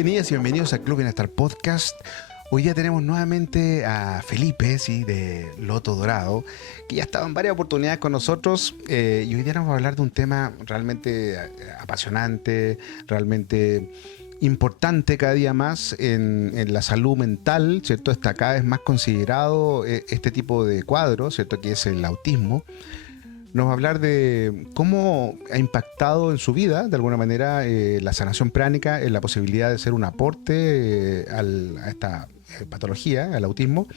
Bienvenidas y bienvenidos al Club Bienestar Podcast. Hoy día tenemos nuevamente a Felipe, sí, de Loto Dorado, que ya ha estado en varias oportunidades con nosotros y hoy día nos va a hablar de un tema realmente apasionante, realmente importante cada día más en la salud mental, ¿cierto? Está cada vez más considerado este tipo de cuadro, ¿cierto? Que es el autismo. Nos va a hablar de cómo ha impactado en su vida, de alguna manera, la sanación pránica, en la posibilidad de ser un aporte a esta patología, al autismo,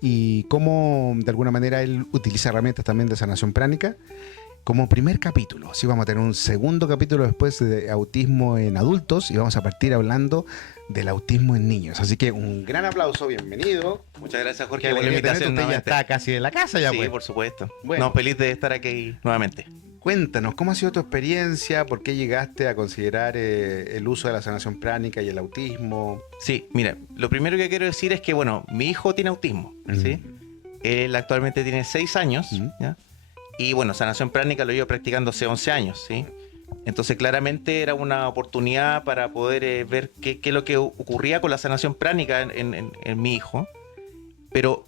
y cómo, de alguna manera, él utiliza herramientas también de sanación pránica como primer capítulo. Así vamos a tener un segundo capítulo después de autismo en adultos y vamos a partir hablando del autismo en niños. Así que un gran aplauso, bienvenido. Muchas gracias, Jorge, por la invitación. Usted ya está casi de la casa ya, sí, pues. por supuesto. Bueno. No, feliz de estar aquí nuevamente. Cuéntanos, ¿cómo ha sido tu experiencia? ¿Por qué llegaste a considerar el uso de la sanación pránica y el autismo? Sí, mira, lo primero que quiero decir es que, bueno, mi hijo tiene autismo, ¿sí? Él actualmente tiene 6 años, ¿ya? Y, bueno, sanación pránica lo llevo practicando hace 11 años, ¿sí? Entonces, claramente era una oportunidad para poder ver qué es lo que ocurría con la sanación pránica en mi hijo. Pero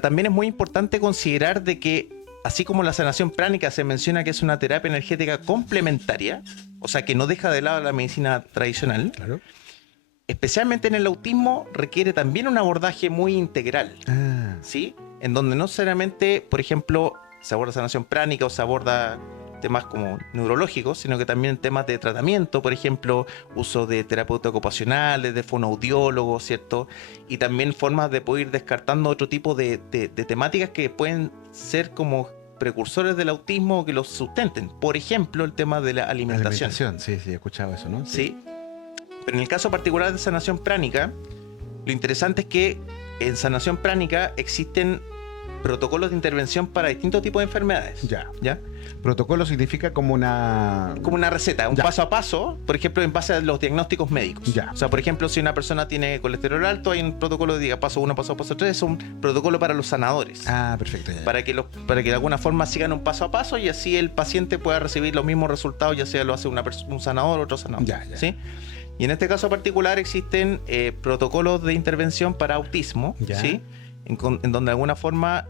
también es muy importante considerar de que, así como la sanación pránica se menciona que es una terapia energética complementaria, o sea, que no deja de lado la medicina tradicional, Claro. especialmente en el autismo, requiere también un abordaje muy integral, ¿sí? En donde no solamente, por ejemplo, se aborda sanación pránica o se aborda temas como neurológicos, sino que también temas de tratamiento, por ejemplo, uso de terapeutas ocupacionales, de fonoaudiólogos, ¿cierto? Y también formas de poder ir descartando otro tipo de temáticas que pueden ser como precursores del autismo o que los sustenten. Por ejemplo, el tema de la alimentación. Sí, he escuchado eso, ¿no? Sí. Pero en el caso particular de sanación pránica, lo interesante es que en sanación pránica existen protocolos de intervención para distintos tipos de enfermedades. ¿Ya? Protocolo significa como una receta, un paso a paso, por ejemplo, en base a los diagnósticos médicos. Ya. O sea, por ejemplo, si una persona tiene colesterol alto, hay un protocolo de diga paso 1, paso 3, es un protocolo para los sanadores. Ah, perfecto. Ya. Para que de alguna forma sigan un paso a paso y así el paciente pueda recibir los mismos resultados, ya sea lo hace un sanador o otro sanador. Ya. ¿Sí? Y en este caso particular existen protocolos de intervención para autismo, Ya. ¿sí? En donde de alguna forma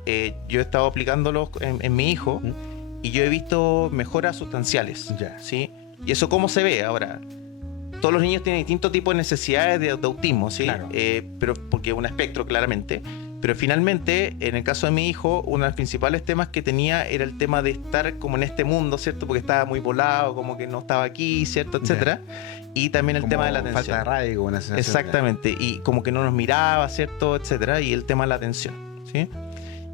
yo he estado aplicándolos en mi hijo y yo he visto mejoras sustanciales, Ya. ¿sí? Y eso cómo se ve ahora. Todos los niños tienen distintos tipos de necesidades de autismo, ¿sí? Claro. Pero porque es un espectro claramente. Pero finalmente, en el caso de mi hijo, uno de los principales temas que tenía era el tema de estar como en este mundo, ¿cierto? Porque estaba muy volado, como que no estaba aquí, ¿cierto? Etcétera. Y también el Como tema de la atención. falta de arraigo, una sensación. Exactamente. Y como que no nos miraba, ¿cierto? Etcétera. Y el tema de la atención, ¿sí?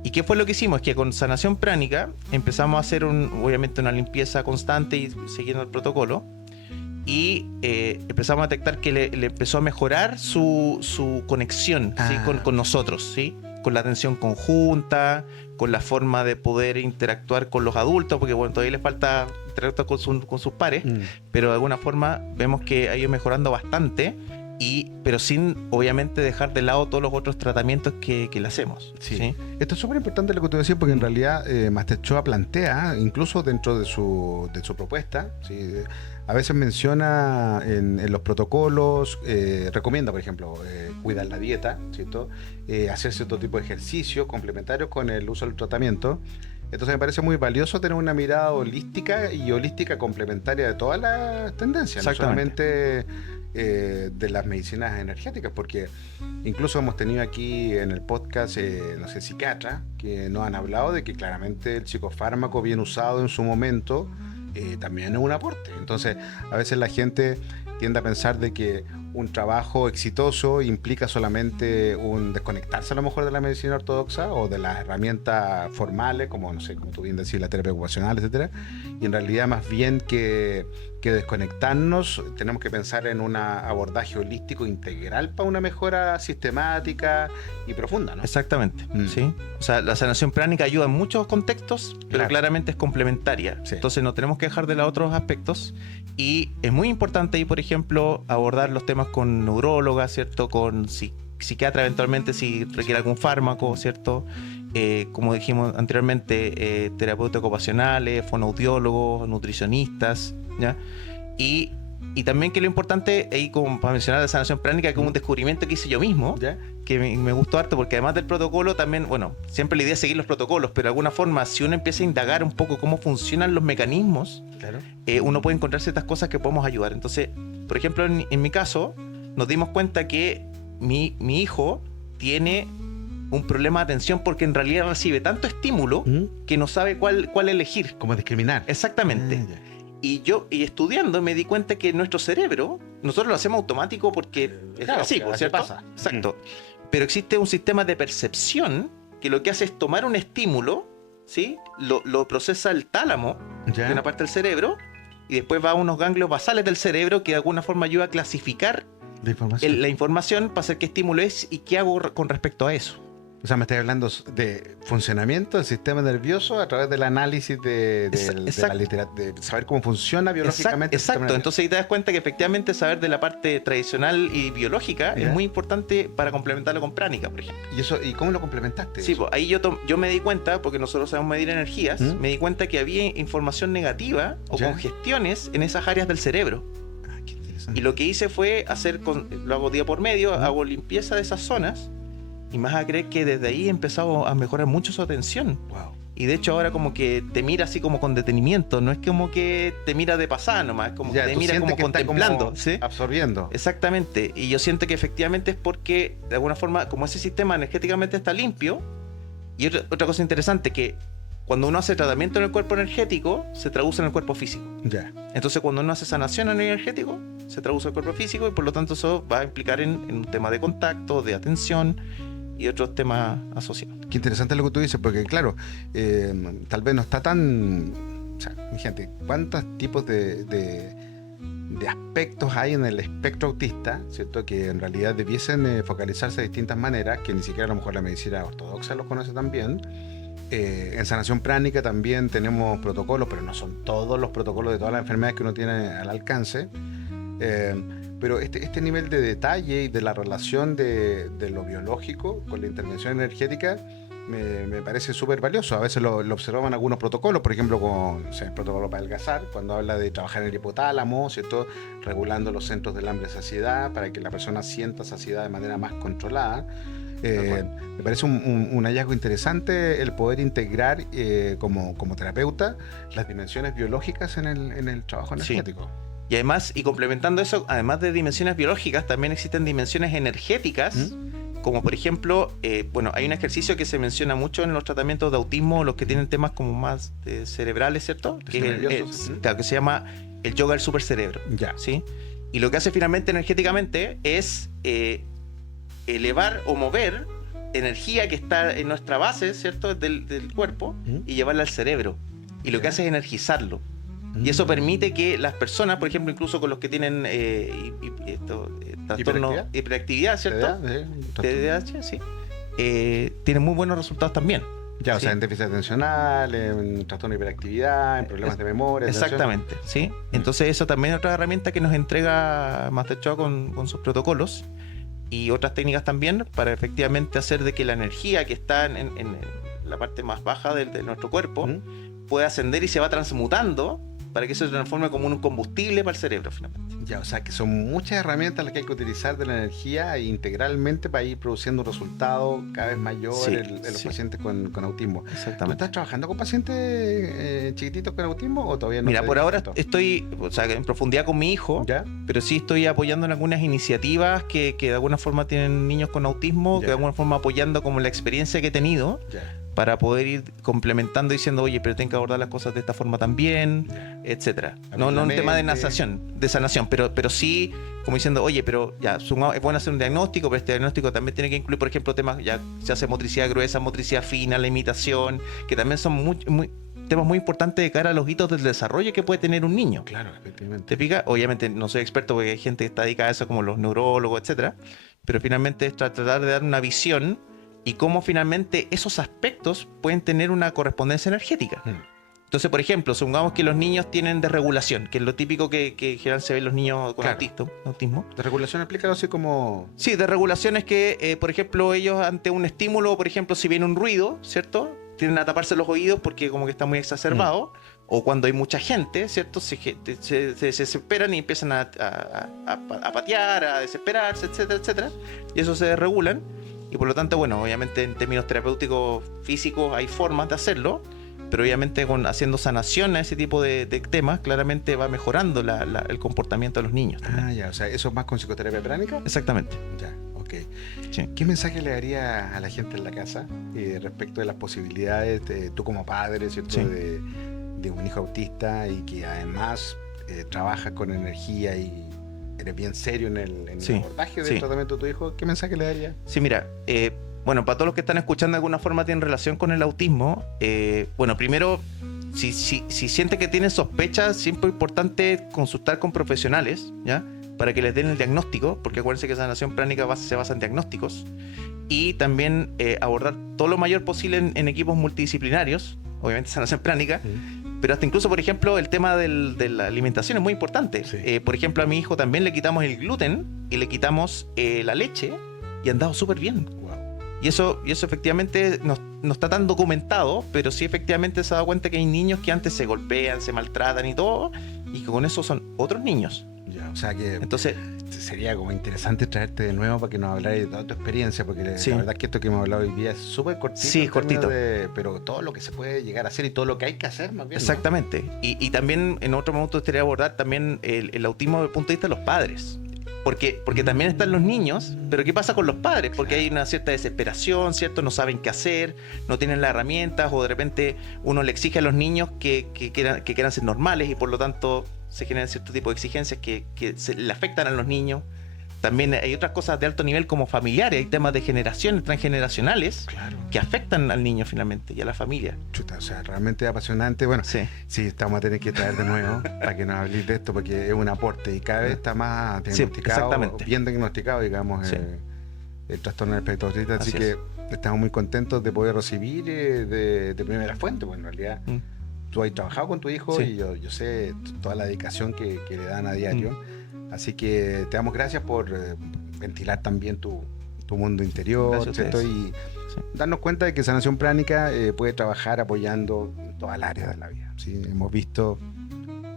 ¿Y qué fue lo que hicimos? Es que con sanación pránica empezamos a hacer obviamente una limpieza constante y siguiendo el protocolo. Y empezamos a detectar que le empezó a mejorar su conexión, ¿sí? con nosotros, ¿sí? Con la atención conjunta, con la forma de poder interactuar con los adultos, porque bueno, todavía les falta interactuar con sus pares, pero de alguna forma vemos que ha ido mejorando bastante, pero sin obviamente dejar de lado todos los otros tratamientos que le hacemos. Sí. Esto es súper importante lo que tú decías, porque en realidad Masterchoa plantea, incluso dentro de su propuesta, ¿sí? A veces menciona en los protocolos, recomienda, por ejemplo, cuidar la dieta, ¿cierto? Hacer cierto tipo de ejercicios complementarios con el uso del tratamiento. Entonces me parece muy valioso tener una mirada holística complementaria de todas las tendencias, no solamente de las medicinas energéticas, porque incluso hemos tenido aquí en el podcast, no sé, psiquiatras que nos han hablado de que claramente el psicofármaco bien usado en su momento también es un aporte. Entonces a veces la gente tiende a pensar de que un trabajo exitoso implica solamente un desconectarse a lo mejor de la medicina ortodoxa o de las herramientas formales, como no sé, como tú bien decís, la terapia ocupacional, etcétera. Y en realidad más bien que desconectarnos, tenemos que pensar en un abordaje holístico integral para una mejora sistemática y profunda, ¿no? Exactamente, ¿sí? O sea, la sanación pránica ayuda en muchos contextos, pero claramente es complementaria. Sí. Entonces no tenemos que dejar de lado otros aspectos. Y es muy importante ahí, por ejemplo, abordar los temas con neurólogas, ¿cierto? Con psiquiatra eventualmente si requiere algún fármaco, ¿cierto? Como dijimos anteriormente, terapeutas ocupacionales, fonoaudiólogos, nutricionistas, ¿ya? Y Y también que lo importante, ahí como para mencionar la sanación pránica, que es un descubrimiento que hice yo mismo, ¿Ya? que me gustó harto, porque además del protocolo también, bueno, siempre la idea es seguir los protocolos, pero de alguna forma, si uno empieza a indagar un poco cómo funcionan los mecanismos, Claro. uno puede encontrar ciertas cosas que podemos ayudar. Entonces, por ejemplo, en mi caso, nos dimos cuenta que mi hijo tiene un problema de atención porque en realidad recibe tanto estímulo que no sabe cuál elegir. Como discriminar. Exactamente. Ya. Y estudiando me di cuenta que nuestro cerebro, nosotros lo hacemos automático porque es Claro, así, porque así ¿cierto? pasa. Exacto. Pero existe un sistema de percepción que lo que hace es tomar un estímulo, ¿sí? Lo procesa el tálamo, Ya. de una parte del cerebro, y después va a unos ganglios basales del cerebro que de alguna forma ayuda a clasificar De información. la información para saber qué estímulo es y qué hago con respecto a eso. O sea, me estás hablando de funcionamiento del sistema nervioso a través del análisis de la literatura, de saber cómo funciona biológicamente. el sistema Exacto. nervioso. Entonces ahí te das cuenta que efectivamente saber de la parte tradicional y biológica Ya. es muy importante para complementarlo con pránica, por ejemplo. ¿Y cómo lo complementaste? Sí, eso? pues ahí yo me di cuenta, porque nosotros sabemos medir energías, me di cuenta que había información negativa o Ya. congestiones en esas áreas del cerebro. Ah, qué interesante. Y lo que hice fue lo hago día por medio, hago limpieza de esas zonas, y me vas a creer que desde ahí he empezado a mejorar mucho su atención. Wow. Y de hecho ahora como que te mira así como con detenimiento, no es como que te mira de pasada nomás, es como Ya, que te tú mira sientes como que está contemplando, como ¿sí? absorbiendo. Exactamente, y yo siento que efectivamente es porque de alguna forma como ese sistema energéticamente está limpio. Y otra cosa interesante, que cuando uno hace tratamiento en el cuerpo energético se traduce en el cuerpo físico. Ya. Entonces cuando uno hace sanación en el energético se traduce en el cuerpo físico, y por lo tanto eso va a implicar en un tema de contacto, de atención y otros temas asociados. Qué interesante lo que tú dices, porque claro, tal vez no está tan... O sea, mi gente, ¿cuántos tipos de aspectos hay en el espectro autista, ¿cierto? Que en realidad debiesen focalizarse de distintas maneras, que ni siquiera a lo mejor la medicina ortodoxa los conoce tan bien. En sanación pránica también tenemos protocolos, pero no son todos los protocolos de todas las enfermedades que uno tiene al alcance. Pero este nivel de detalle y de la relación de lo biológico con la intervención energética me parece súper valioso. A veces lo observaban algunos protocolos, por ejemplo, con el protocolo para adelgazar, cuando habla de trabajar en el hipotálamo, ¿cierto? Regulando los centros del hambre-saciedad para que la persona sienta saciedad de manera más controlada. Me parece un hallazgo interesante el poder integrar como terapeuta las dimensiones biológicas en el trabajo energético. Y además, y complementando eso, además de dimensiones biológicas, también existen dimensiones energéticas, como por ejemplo, bueno, hay un ejercicio que se menciona mucho en los tratamientos de autismo, los que tienen temas como más cerebrales, ¿cierto? Claro, que se llama el yoga del supercerebro. Ya. ¿Sí? Y lo que hace finalmente energéticamente es elevar o mover energía que está en nuestra base, ¿cierto? Del cuerpo, y llevarla al cerebro. Y lo que hace es energizarlo. Y eso permite que las personas, por ejemplo, incluso con los que tienen trastorno hiperactividad, ¿cierto? TDAH, sí. Tienen muy buenos resultados también. Ya, o ¿sí? sea, en déficit atencional, en trastorno de hiperactividad, en problemas de memoria. Exactamente, ¿sí? Entonces eso también es otra herramienta que nos entrega MasterChoa con sus protocolos y otras técnicas también para efectivamente hacer de que la energía que está en la parte más baja de nuestro cuerpo pueda ascender y se va transmutando para que eso se transforme como un combustible para el cerebro finalmente. Ya, o sea que son muchas herramientas las que hay que utilizar de la energía integralmente para ir produciendo un resultado cada vez mayor en los pacientes con autismo. Exactamente. ¿Tú estás trabajando con pacientes chiquititos con autismo o todavía no? Mira, por ahora estoy, o sea, en profundidad con mi hijo, ¿Ya? pero sí estoy apoyando en algunas iniciativas que de alguna forma tienen niños con autismo, que de alguna forma apoyando como la experiencia que he tenido. Ya. Para poder ir complementando diciendo, oye, pero tengo que abordar las cosas de esta forma también, etcétera. No un tema de sanación, pero sí como diciendo, oye, pero ya, es bueno hacer un diagnóstico, pero este diagnóstico también tiene que incluir, por ejemplo, temas, ya se hace motricidad gruesa, motricidad fina, la imitación, que también son temas muy importantes de cara a los hitos del desarrollo que puede tener un niño. Claro, efectivamente. ¿Te pica? Obviamente no soy experto porque hay gente que está dedicada a eso, como los neurólogos, etcétera, pero finalmente es tratar de dar una visión y cómo finalmente esos aspectos pueden tener una correspondencia energética. Entonces, por ejemplo, supongamos que los niños tienen desregulación, que es lo típico que en general se ve en los niños con autismo. ¿Desregulación? Explícalo así como... Sí, desregulación es que, por ejemplo, ellos ante un estímulo, por ejemplo, si viene un ruido, ¿cierto? Tienden a taparse los oídos porque como que está muy exacerbado, o cuando hay mucha gente, ¿cierto? Se desesperan y empiezan a patear, a desesperarse, etcétera, etcétera. Y eso se desregulan. Y por lo tanto, bueno, obviamente en términos terapéuticos físicos hay formas de hacerlo, pero obviamente haciendo sanación a ese tipo de temas, claramente va mejorando el comportamiento de los niños también. Ya, o sea, ¿eso es más con psicoterapia pránica? Exactamente. Ya, ok. Sí. ¿Qué mensaje le daría a la gente en la casa respecto de las posibilidades, tú como padre, ¿cierto? Sí. De un hijo autista y que además trabajas con energía y eres bien serio en el Sí. abordaje del Sí. tratamiento de tu hijo? ¿Qué mensaje le daría? Sí, mira, bueno, para todos los que están escuchando de alguna forma tienen relación con el autismo, bueno, primero, si siente que tienen sospechas, siempre es importante consultar con profesionales, ¿ya? Para que les den el diagnóstico, porque acuérdense que sanación pránica se basa en diagnósticos, y también abordar todo lo mayor posible en equipos multidisciplinarios, obviamente sanación pránica, pero hasta incluso, por ejemplo, el tema de la alimentación es muy importante. Sí. Por ejemplo, a mi hijo también le quitamos el gluten y le quitamos la leche y ha andado súper bien. Wow. Y eso efectivamente no está tan documentado, pero sí efectivamente se ha dado cuenta que hay niños que antes se golpean, se maltratan y todo, y que con eso son otros niños. Ya, o sea que Entonces, sería como interesante traerte de nuevo para que nos hablaras de toda tu experiencia, porque Sí. la verdad es que esto que hemos hablado hoy día es súper cortito. Sí, en términos cortito. pero todo lo que se puede llegar a hacer y todo lo que hay que hacer, más bien. ¿no? exactamente. Y también en otro momento gustaría abordar también el autismo desde el punto de vista de los padres. Porque también están los niños, pero ¿qué pasa con los padres? Porque hay una cierta desesperación, ¿cierto? No saben qué hacer, no tienen las herramientas, o de repente uno le exige a los niños que quieran ser normales y por lo tanto se generan cierto tipo de exigencias que le afectan a los niños. También hay otras cosas de alto nivel como familiares, hay temas de generaciones transgeneracionales Claro. que afectan al niño finalmente y a la familia. Chuta, o sea, realmente apasionante. Bueno, Sí. sí, estamos a tener que traer de nuevo para que nos hables de esto, porque es un aporte y cada vez está más diagnosticado, exactamente. bien diagnosticado, digamos, Sí. el trastorno del espectro autista. Así Así que es. estamos muy contentos de poder recibir de primera fuente, pues en realidad tú has trabajado con tu hijo Sí. y yo sé toda la dedicación que le dan a diario. Así que te damos gracias por ventilar también tu mundo interior, Gracias a ¿cierto? ustedes. Y Sí. darnos cuenta de que Sanación Pránica puede trabajar apoyando en todas las áreas de la vida. ¿sí? Hemos visto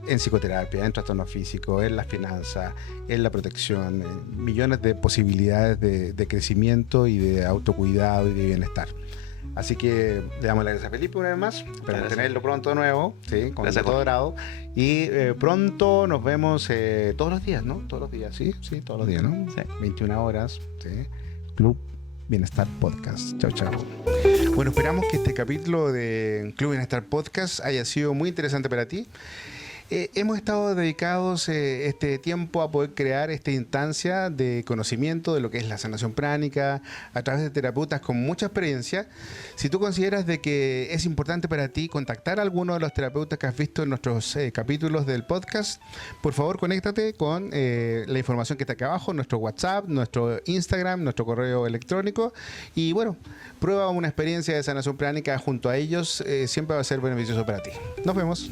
en psicoterapia, en trastornos físicos, en las finanzas, en la protección, millones de posibilidades de crecimiento y de autocuidado y de bienestar. Así que le damos las gracias a Felipe una vez más. Esperamos Gracias. tenerlo pronto de nuevo, ¿sí? Con Gracias, todo Jorge. grado. Y pronto nos vemos todos los días, ¿no? Todos los días, sí, todos los días, ¿no? Sí. 21 horas, ¿sí? Club Bienestar Podcast. Chao, chao. Bueno, esperamos que este capítulo de Club Bienestar Podcast haya sido muy interesante para ti. Hemos estado dedicados este tiempo a poder crear esta instancia de conocimiento de lo que es la sanación pránica a través de terapeutas con mucha experiencia. Si tú consideras de que es importante para ti contactar a alguno de los terapeutas que has visto en nuestros capítulos del podcast, por favor conéctate con la información que está acá abajo, nuestro WhatsApp, nuestro Instagram, nuestro correo electrónico y bueno, prueba una experiencia de sanación pránica junto a ellos, siempre va a ser beneficioso para ti. Nos vemos.